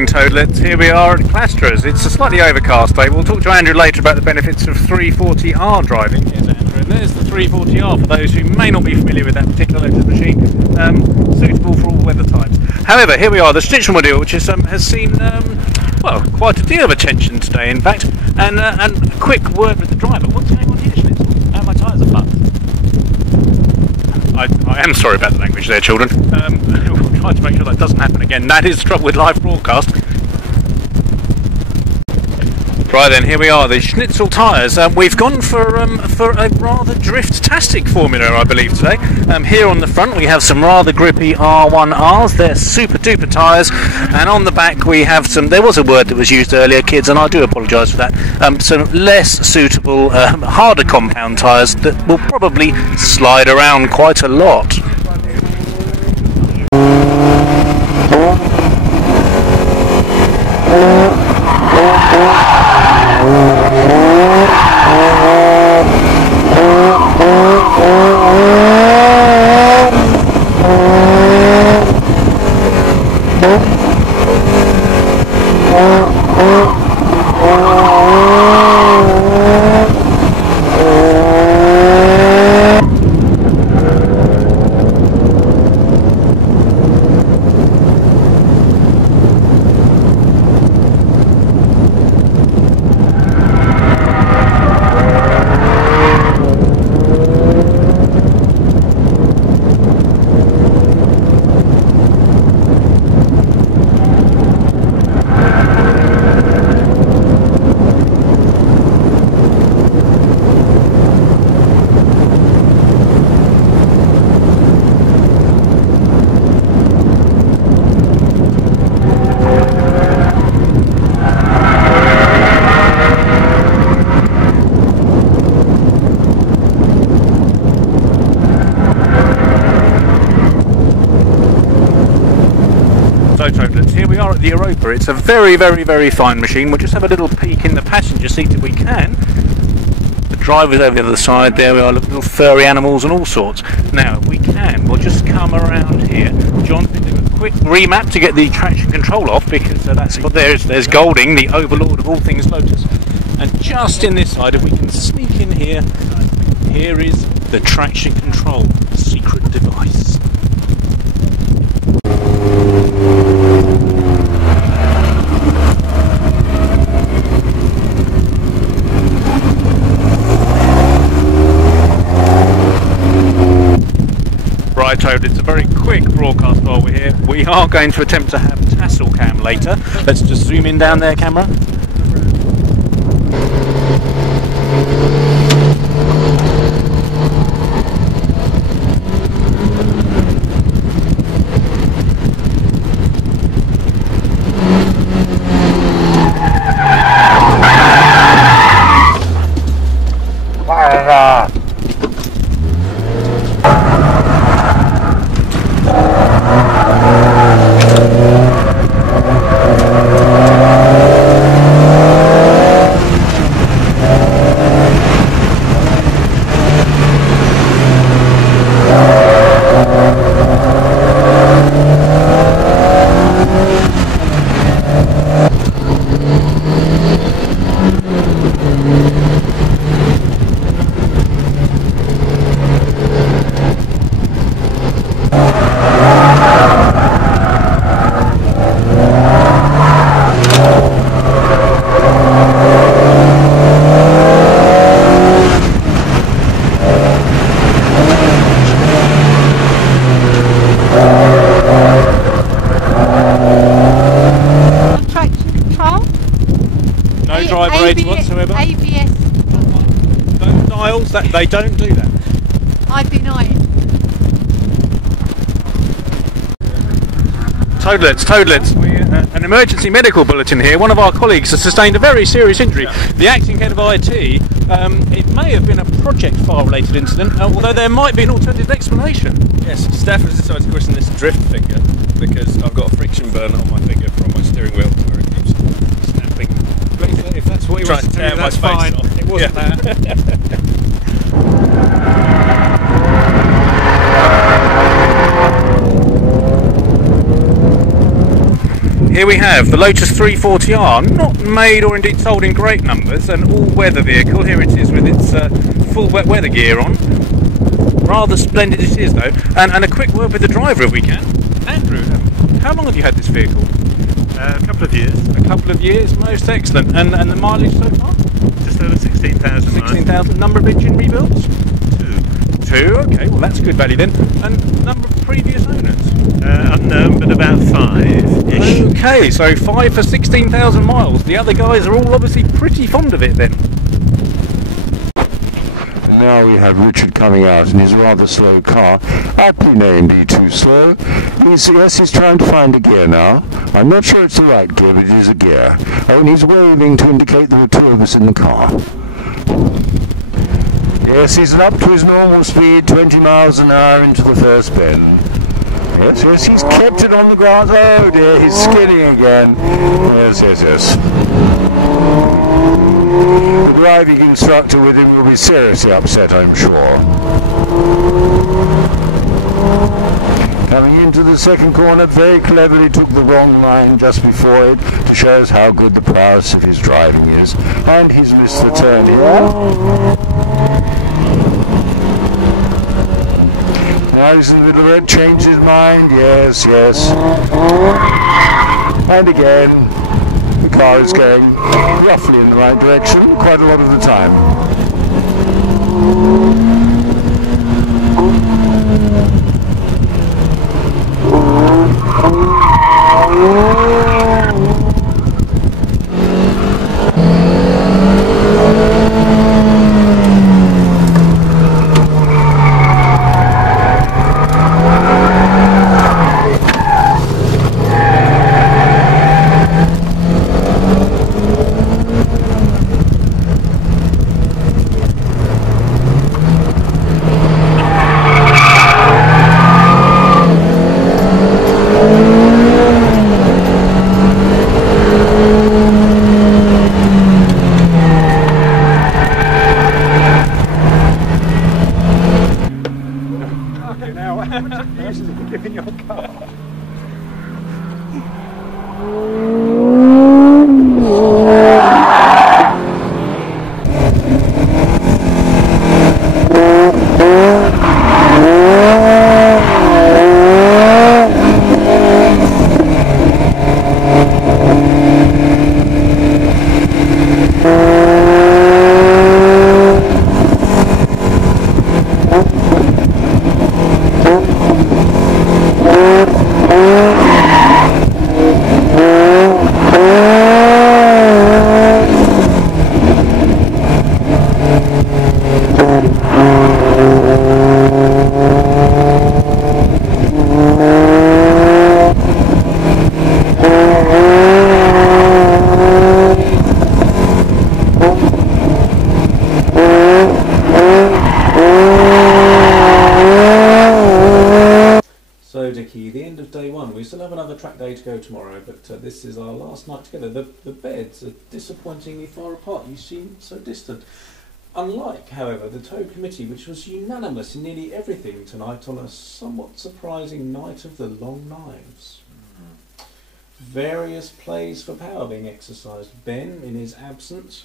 morning, Toadlets. Here we are at Clastres. It's a slightly overcast day. We'll talk to Andrew later about the benefits of 340R driving. Here's Andrew, and there's the 340R for those who may not be familiar with that particular Lotus machine. Suitable for all weather types. However, here we are, the Schnitzel module, which has seen well, quite a deal of attention today, in fact. And a quick word with the driver. What's going on here, Schnitzel? Oh, my tyres are fucked. I am sorry about the language there, children. We'll try to make sure that doesn't happen again. That is the trouble with live broadcast. Right then, here we are, the Schnitzel tyres. We've gone for a rather drift-tastic formula, I believe, today. Here on the front we have some rather grippy R1Rs. They're super-duper tyres. And on the back we have some, there was a word that was used earlier, kids, and I do apologise for that, some less suitable, harder compound tyres that will probably slide around quite a lot. Here we are at the Europa. It's a very, very, very fine machine. We'll just have a little peek in the passenger seat if we can. The driver's over the other side. There we are, little furry animals and all sorts. Now, if we can, we'll just come around here. John's going to do a quick remap to get the traction control off, because there's Golding, the overlord of all things Lotus. And just in this side, if we can sneak in here, here is the traction control secret device. Right, Toad, it's a very quick broadcast while we're here. We are going to attempt to have tassel cam later. Let's just zoom in down there, camera. Whatsoever. ABS. Those dials, they don't do that. I deny it. Toadlets. An emergency medical bulletin here. One of our colleagues has sustained a very serious injury. The acting head of IT, it may have been a project file related incident, although there might be an alternative explanation. Yes, Steph has decided to question this drift finger because I've got a friction burn on my finger from my steering wheel where it keeps snapping. If that's what you want to tell you, that's fine. It wasn't that. Here we have the Lotus 340R, not made or indeed sold in great numbers, an all-weather vehicle. Here it is with its full wet weather gear on. Rather splendid it is though. And a quick word with the driver if we can. Andrew, how long have you had this vehicle? A couple of years. A couple of years, most excellent. And the mileage so far? Just over 16,000. 16,000. Number of engine rebuilds? 2. 2, okay, well that's good value then. And number of previous owners? Unknown, but about 5-ish. Okay, so 5 for 16,000 miles. The other guys are all obviously pretty fond of it then. Now we have Richard coming out in his rather slow car, aptly named E2 Slow. He's trying to find a gear now. I'm not sure it's the right gear, but it is a gear. And he's waving to indicate there are 2 of us in the car. Yes, he's up to his normal speed, 20 miles an hour into the first bend. Yes, he's kept it on the grass. Oh dear, he's skidding again. Yes. The driving instructor with him will be seriously upset, I'm sure. Coming into the second corner, very cleverly took the wrong line just before it to show us how good the prowess of his driving is. And he's missed the turn here. Now he's in the middle of it, changed his mind, yes. And again, the car is going roughly in the right direction, quite a lot of the time. We still have another track day to go tomorrow, but this is our last night together. The beds are disappointingly far apart. You seem so distant. Unlike, however, the tow committee, which was unanimous in nearly everything tonight on a somewhat surprising night of the long knives. Various plays for power being exercised. Ben, in his absence,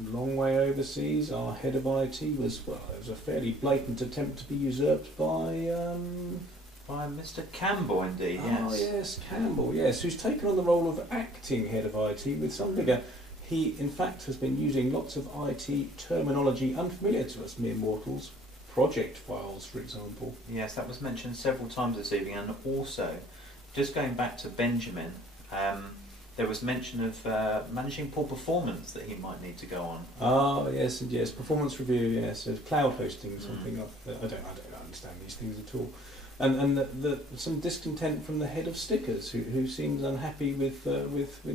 long way overseas, our head of IT was, well, it was a fairly blatant attempt to be usurped by Mr. Campbell, indeed, yes. Oh, yes, Campbell, yes, who's taken on the role of acting head of IT with some vigour. He, in fact, has been using lots of IT terminology unfamiliar to us mere mortals. Project files, for example. Yes, that was mentioned several times this evening, and also, just going back to Benjamin, there was mention of managing poor performance that he might need to go on. Ah, yes, and yes, performance review, yes, cloud hosting, something I don't understand these things at all. And some discontent from the head of stickers, who seems unhappy with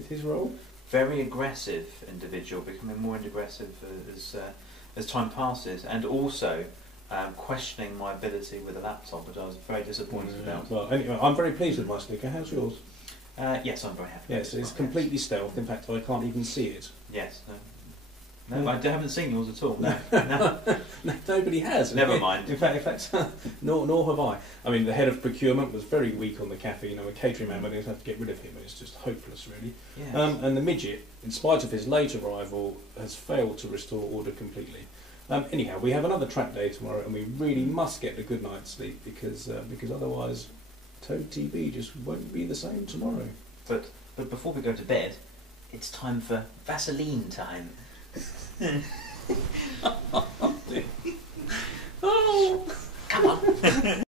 his role. Very aggressive individual, becoming more aggressive as time passes, and also questioning my ability with a laptop, which I was very disappointed about. Well, anyway, I'm very pleased with my sticker. How's yours? Yes, I'm very happy. Yes, it's completely stealth. In fact, I can't even see it. Yes. No, I haven't seen yours at all. No, no. No, nobody has. Never mind. In fact, nor have I. I mean, the head of procurement was very weak on the caffeine. I'm a catering man, but I have to get rid of him, and it's just hopeless, really. Yes. And the midget, in spite of his late arrival, has failed to restore order completely. Anyhow, we have another track day tomorrow, and we really must get a good night's sleep because otherwise, Toad TV just won't be the same tomorrow. But before we go to bed, it's time for Vaseline time. Oh, Come on.